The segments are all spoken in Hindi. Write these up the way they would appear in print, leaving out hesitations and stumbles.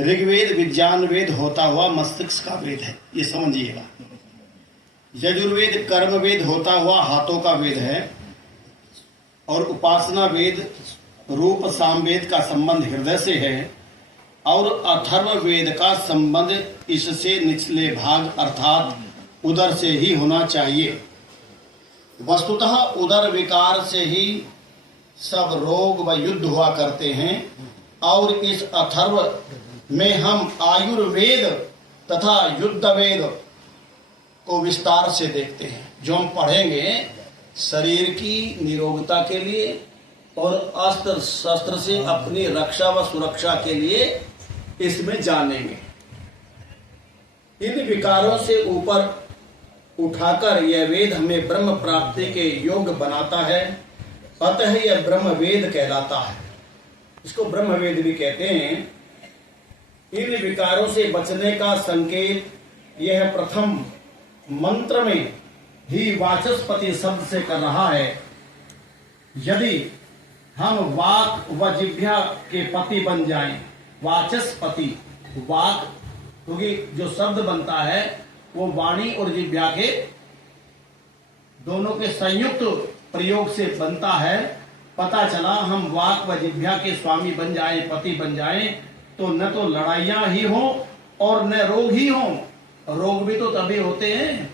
ऋग्वेद विज्ञान वेद होता हुआ मस्तिष्क का वेद है, ये समझिएगा। यजुर्वेद कर्म वेद होता हुआ हाथों का वेद है, और उपासना वेद रूप सामवेद का संबंध हृदय से है, और अथर्व वेद का संबंध इससे निचले भाग अर्थात उदर से ही होना चाहिए। वस्तुतः उदर विकार से ही सब रोग व युद्ध हुआ करते हैं, और इस अथर्व में हम आयुर्वेद तथा युद्ध वेद को विस्तार से देखते हैं, जो हम पढ़ेंगे शरीर की निरोगता के लिए और अस्त्र शस्त्र से अपनी रक्षा व सुरक्षा के लिए इसमें जानेंगे। इन विकारों से ऊपर उठाकर यह वेद हमें ब्रह्म प्राप्ति के योग्य बनाता है, अतः यह ब्रह्म वेद कहलाता है। इसको ब्रह्म वेद भी कहते हैं। इन विकारों से बचने का संकेत यह प्रथम मंत्र में ही वाचस्पति शब्द से कर रहा है। यदि हम वाक व जिह्वा के पति बन जाएं, वाचस्पति वाक, क्योंकि जो शब्द बनता है वो वाणी और जिह्वा के दोनों के संयुक्त प्रयोग से बनता है। पता चला हम वाक व जिह्वा के स्वामी बन जाएं, पति बन जाएं, तो न तो लड़ाइयां ही हो और न रोग ही हो। रोग भी तो तभी होते हैं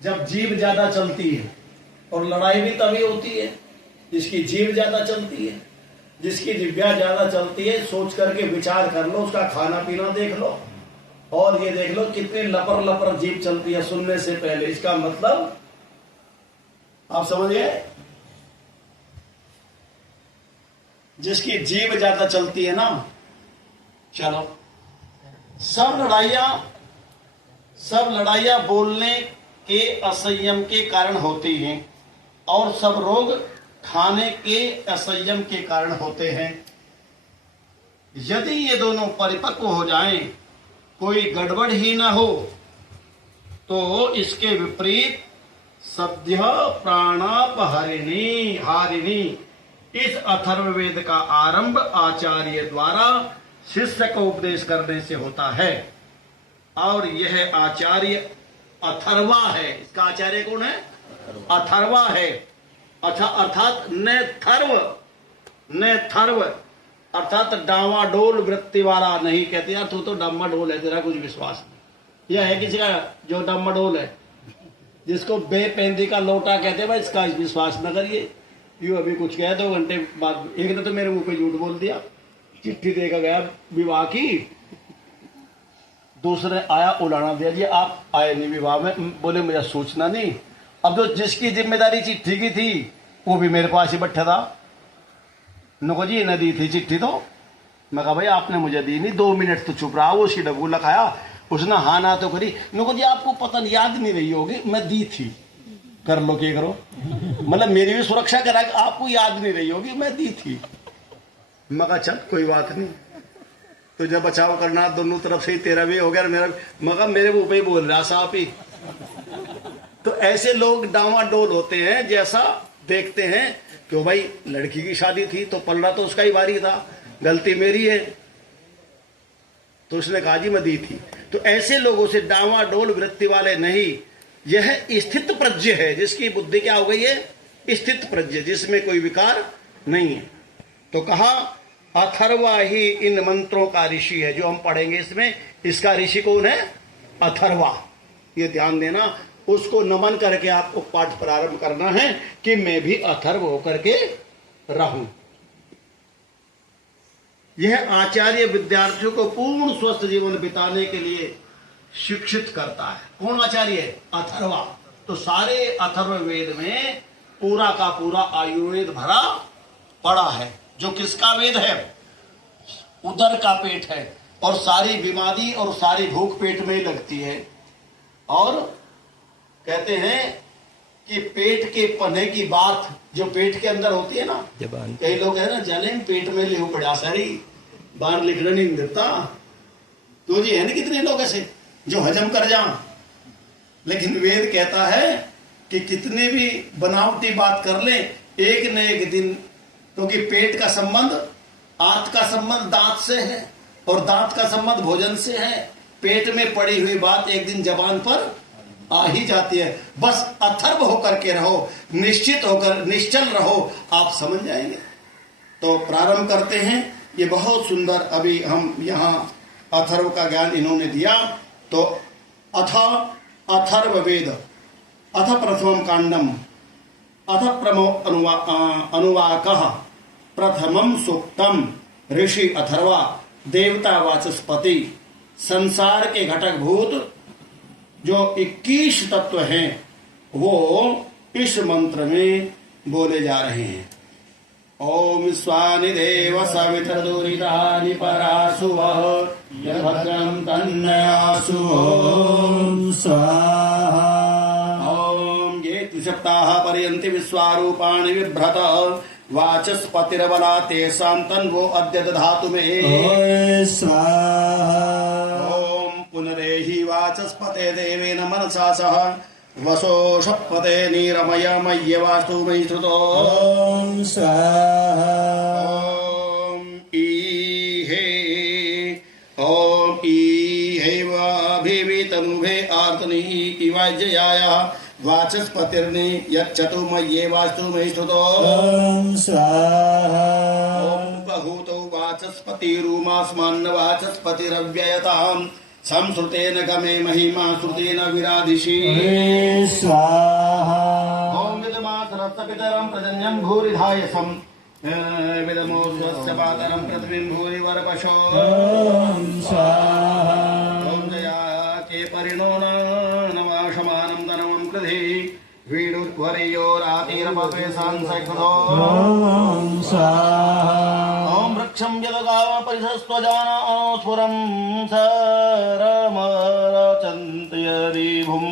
जब जीभ ज्यादा चलती है, और लड़ाई भी तभी होती है जिसकी जीभ ज्यादा चलती है। जिसकी जिह्वा ज्यादा चलती है, सोच करके विचार कर लो, उसका खाना पीना देख लो, और ये देख लो कितनी लपर लपर जीभ चलती है सुनने से पहले। इसका मतलब आप समझ गए? जिसकी जीभ ज्यादा चलती है ना, चलो सब लड़ाइयां बोलने के असंयम के कारण होती हैं, और सब रोग खाने के असंयम के कारण होते हैं। यदि ये दोनों परिपक्व हो जाएं, कोई गड़बड़ ही ना हो, तो इसके विपरीत सद्य प्राणापहरिणी हारिणी इस अथर्ववेद का आरंभ आचार्य द्वारा शिष्य को उपदेश करने से होता है। और यह आचार्य अथर्वा है। इसका आचार्य कौन है? अथर्वा है। अर्थात न थर्व अर्थात डावाडोल वृत्ति वाला नहीं। कहते यार तू तो डामाडोल है, तेरा कुछ विश्वास नहीं। यह है किसी का जो डामाडोल है, जिसको बेपेंदी का लोटा कहते हैं, भाई इसका विश्वास न करिए। यू अभी कुछ कह 2 घंटे बाद एक ने तो मेरे मुंह पे झूठ बोल दिया, चिट्ठी देकर गया विवाह की, दूसरे आया उड़ाना दिया जी आप आए नहीं विवाह में, बोले मुझे सूचना नहीं। अब तो जिसकी जिम्मेदारी चिट्ठी की थी वो भी मेरे पास ही बैठा था। नको जी ने दी थी चिट्ठी, तो मैं कहा भाई आपने मुझे दी नहीं, 2 मिनट तो चुप रहा। वो उसी डब्बू लगाया, उसने हाँ ना तो करी। नको जी आपको पता नहीं, याद नहीं रही होगी, मैं दी थी, कर लो क्या करो। मतलब मेरी भी सुरक्षा करा, आपको याद नहीं रही होगी, मैं दी थी। मैं कहा चल कोई बात नहीं, तो जब बचाव करना दोनों तरफ से ही, तेरा भी हो गया मेरा भी। मगर मेरे मुंह पे ही बोल रहा साहब ही। तो ऐसे लोग डामाडोल होते हैं, जैसा देखते हैं कि भाई लड़की की शादी थी तो पलड़ा तो उसका ही भारी था, गलती मेरी है, तो उसने कहा जी मैं दी थी। तो ऐसे लोगों से डामाडोल वृत्ति वाले नहीं। यह स्थित प्रज्ञ है, जिसकी बुद्धि क्या हो गई है? स्थित प्रज्ञ, जिसमें कोई विकार नहीं है। तो कहा अथर्वा ही इन मंत्रों का ऋषि है। जो हम पढ़ेंगे इसमें, इसका ऋषि कौन है? अथर्वा। ये ध्यान देना, उसको नमन करके आपको पाठ प्रारंभ करना है कि मैं भी अथर्व होकर के रहूं। यह आचार्य विद्यार्थियों को पूर्ण स्वस्थ जीवन बिताने के लिए शिक्षित करता है। कौन आचार्य है? अथर्वा। तो सारे अथर्व वेद में पूरा का पूरा आयुर्वेद भरा पड़ा है, जो किसका वेद है? उदर का पेट है, और सारी बीमारी और सारी भूख पेट में ही लगती है। और कहते हैं कि पेट के पन्ने की बात जो पेट के अंदर होती है ना, कई लोग है ना जले पेट में ले पड़ा सारी बाहर लिखना नहीं देता। तो जी है ना कितने लोग ऐसे जो हजम कर जाएं, लेकिन वेद कहता है कि कितने भी बनावटी बात कर ले, एक न एक दिन, क्योंकि पेट का संबंध, आंत का संबंध दांत से है, और दांत का संबंध भोजन से है। पेट में पड़ी हुई बात एक दिन जबान पर आ ही जाती है। बस अथर्व होकर के रहो, निश्चित होकर निश्चल रहो, आप समझ जाएंगे। तो प्रारंभ करते हैं। ये बहुत सुंदर अभी हम यहाँ अथर्व का ज्ञान इन्होंने दिया। तो अथ अथर्व वेद, अथ प्रथमम कांडम, अथ प्रमो अनुवाकः, प्रथमम सूक्तम, ऋषि अथर्वा, देवता वाचस्पति। संसार के घटक भूत जो 21 तत्व हैं वो इस मंत्र में बोले जा रहे हैं। ओम विश्वानि देव सवितर्दुरितानि परासुवः, यद्भद्रं तन्नयासु। ओम स्वाहा। ओम ये त्रिसप्ताह पर्यन्ति विश्वारूपाणि बिभ्रत, वाचस्पतिर्बला तेषां तन्वो अद्य दधातु मे। ओम पुनरेहि वाचस्पते देवेन मनसा सह, वसो शपते नीरमय मय्य वास्तु मयि श्रुतो। ओम स्वाहा। ओम ईहे, ओम ईहैव अभिवितनुभे आर्तनी इवाज्ययाय, वाचस्पतिर्नि यच्छतु मय्ये वास्तु मयि श्रुतो। ओम स्वाहा। ओम बहुतो वाचस्पतिरुमास्मान्न वाचस्पतिरव्ययताम्, संश्रुतेन गमे महिमा श्रुतेन विराधिषि। स्वाहा। ओम विदमातरत्तपितरं प्रजन्यं भूरिधायसं, विदमो स्वस्य पातरं पृथ्वीं भूरिवर्पशो। ओम स्वाहा। ओम जया के परिणो नमाशमानं तनवं कृधि, वीडुर्वरयोरातिर्पपे सांसैकृतो। ओम स्वाहा। ओम वृक्षं यदगाम परिसस्त्वजानो स्फुरं सरमरचन्ति यदि भुं,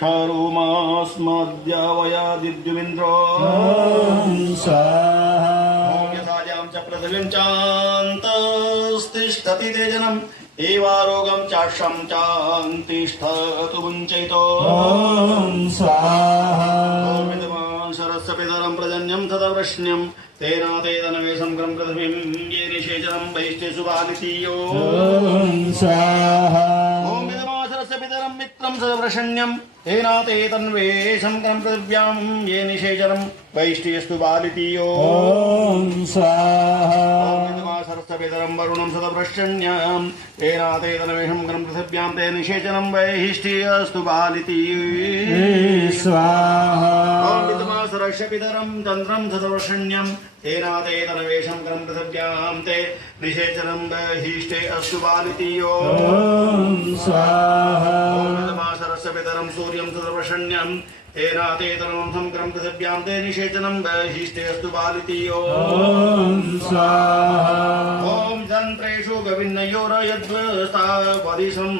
शरुमास्मद्य वयादिद्युमिन्द्रो। ओम स्वाहा। ओम यथाजां च पृथिवीं चान्तस्तिष्ठति तेजनम्, एवारोगं चाशं चान्तिष्ठतु मुञ्चयितो। ओम स्वाहा। ओम विद्वान् शरस्य पितरं प्रजन्यं तदवृष्ण्यं, तेना ते तनवेशं क्रम पृथ्वीं ये निषेचनं बहिष्ठे सुबालितीयो। ओम स्वाहा। ओम विद्वान् शरस्य पितरं मित्रं सदवृषण्यं, तेना ते तन्वेशं क्रम पृथिव्यां ये निषेचनं बहिष्ठेस्तु बालितीयो। ओम स्वाहा। ओम विद्वान् शरस्य पितरं वरुणं सदवृषण्यं, तेना ते तन्वेशं क्रम पृथिव्यां ते निषेचनं बहिष्ठेस्तु बालितीयो। स्वाहा। ओम विद्वान् शरस्य पितरं चन्द्रं सदवृषण्यं, तेना ते तन्वेशं क्रम पृथिव्यां ते निषेचनं बहिष्ठे अस्तु बालितीयो। ओम स्वाहा। ओम विद्वान् शरस्य पितरं सूर्यं सदवृषण्यं, तेना ते तन्वेशं क्रम पृथिव्यां ते निषेचनं बहिष्ठे अस्तु बालितीयो। ओम स्वाहा। ओम यन्त्रेषु गविन्नयोरयद्वस्तावदिशं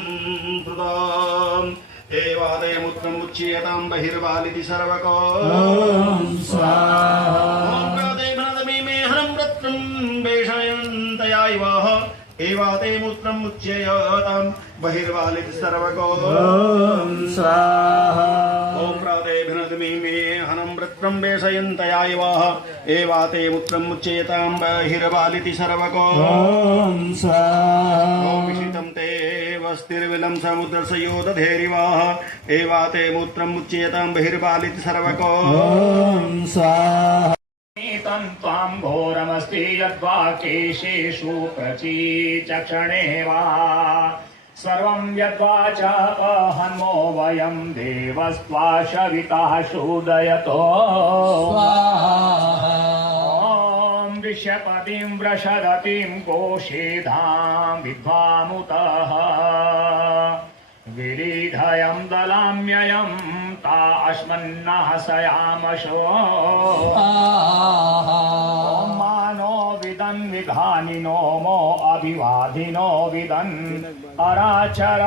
श्रुताम्, एवादयमुत्रमुच्येतां बहिर्बालिति सर्वको। ओम स्वाहा। ओम प्रदेवनदमीमे हरं वृत्रं वेषयन्तयायवः, एवाते मूत्रं मुच्येतां बहिर्बालिति सर्वको। ओम स्वाहा। ओम प्रदेवनदमीमे हरं वृत्रं वेषयन्तयायवः, एवाते मूत्रं मुच्येतां बहिर्बालिति सर्वको। ओम स्वाहा। ओम विषितं ते वस्तिर्विलं समुद्रस्य दधेरिवाः, एवाते मूत्रं मुच्येतां बहिर्बालिति सर्वको। ओम स्वाहा। त्वां घोरमस्ति यद्वा केशेषु प्रचीचक्षणे वा, सर्वं यद्वा च अहन्मो वयं देवस्त्वा शविताः शोदयतो। ॐ ऋष्यपतिं वृषदतिं कोशेधां विद्वामुतः, विरिधयं दलाम्ययं ता अश्मन्नाशयामशो। ॐ मानो विदन् विधानिनो मो अभिवादिनो विदन् अराचर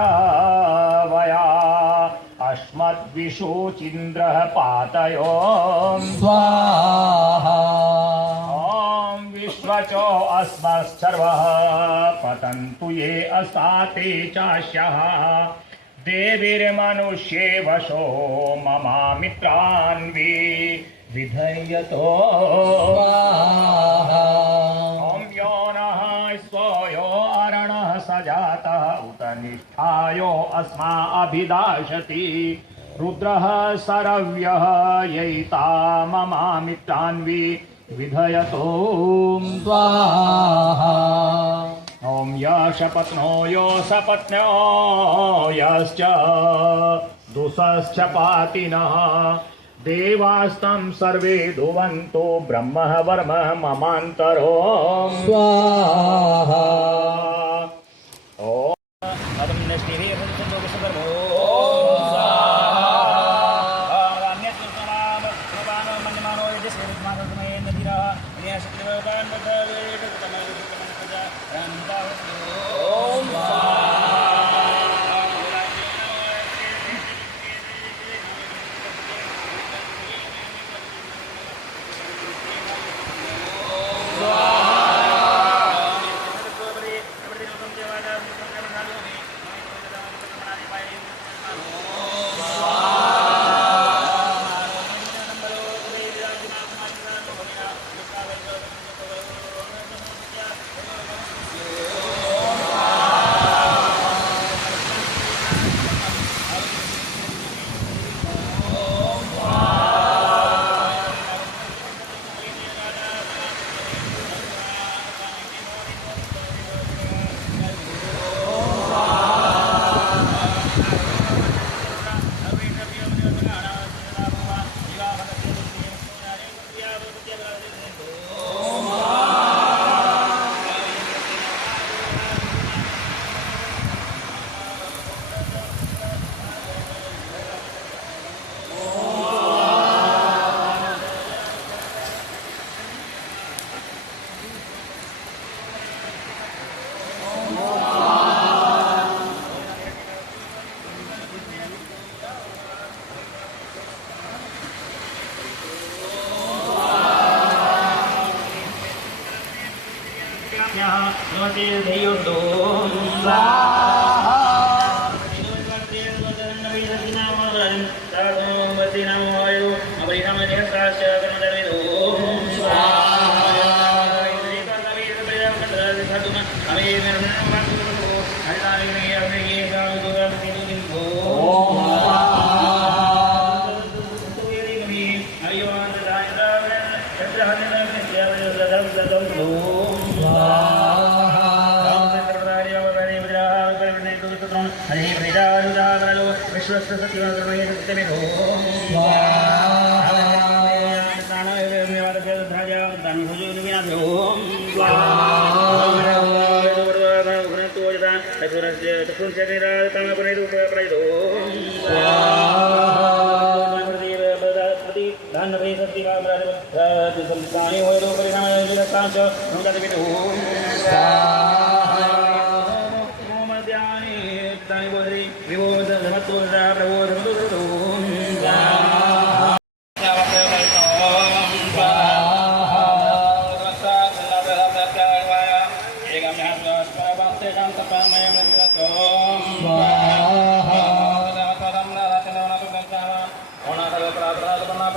वया, अस्मद्विषोचिन्द्रः पातयो। स्वाहा। ॐ विश्वचो अस्मत्सर्वः पतन्तु ये अस्ताते चास्यः, देवीर्मनुष्ये वशो ममामित्रान्वि विधयतो। ॐ यो नः स्वयो अरण स जातः उत निष्ठायो अस्मा अभिदाशति रुद्रः सरव्यः ययिता ममामित्रान्वि विधयतो स्वाहा ॐ यशपत्नो यो सपत्न्यो यश्च दुसश्च पातिनः देवास्तं सर्वे धुवन्तो ब्रह्मः वर्मः ममान्तरो स्वाहा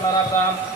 Pradatvam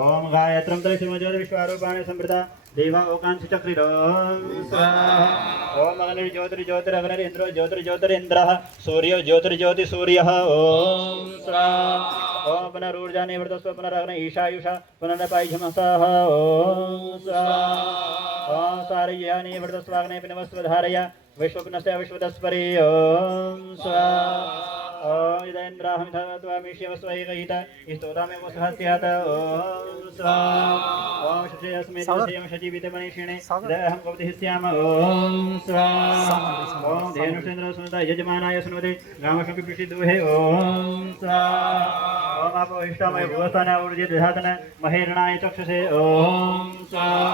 ओम गायत्रं तरिष्मज्योति विश्वारूपाणि संवृता देवा ओकांश चक्रिरो ओम अग्निर्ज्योतिर्ज्योतिरग्निरिन्द्रो ज्योतिर्ज्योतिरिन्द्रः सूर्यो ज्योतिर्ज्योति सूर्यः ओम स्वाहा ओम पुनरूर्जा निवृतस्व पुनरग्नि ईशायुषा पुनरपाय्यमसः ओम स्वाहा ओम सारय्या निवृतस्वाग्ने पिनवस्वधारया विश्वपुनस्य विश्वतस्परि ओम स्वाहा ओम इदेन्द्राहमिथत्वामीश्यवस्वैकहित स्तोतामेव सहस्यात् ओम स्वाहा ओम शचेऽस्मै दिवसेयं शचीवितमनीषिणे देहं कवतिः स्याम ओम स्वाहा ओम धेनुषेन्द्र सुनता यजमानाय सुनवते गामशङ्कपिषिदुहे ओम स्वाहा ओम अपोहिष्टामय भुवस्थानाय ऊर्जे दधातन महेरणाय चक्षुषे ओम स्वाहा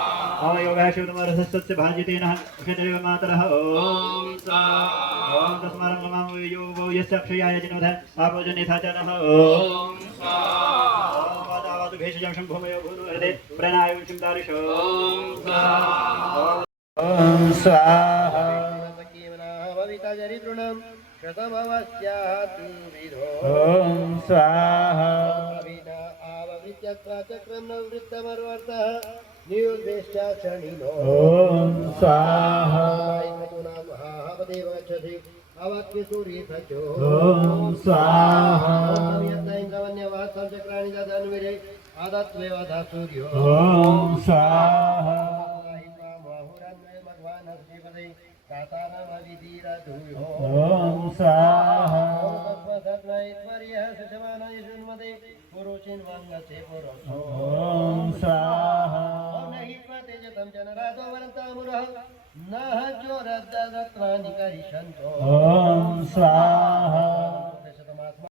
ओम योगः शिवतमरसस्य भाजितेन क्षेत्रेव मातरः ओम स्वाहा ओम तस्मारङ्गमां योगो यस्य क्षयाय जिनोध आपोजनेथाचरः ओम स्वाहा ओम वातावतु भेषजं शम्भुमयो भूरुहृदे प्रणायं चिन्तारिष ओम स्वाहा ओम स्वाहा ओम स्वाहा ओम स्वाहा ओम स्वाहा ओम स्वाहा ओम स्वाहा ओम स्वाहा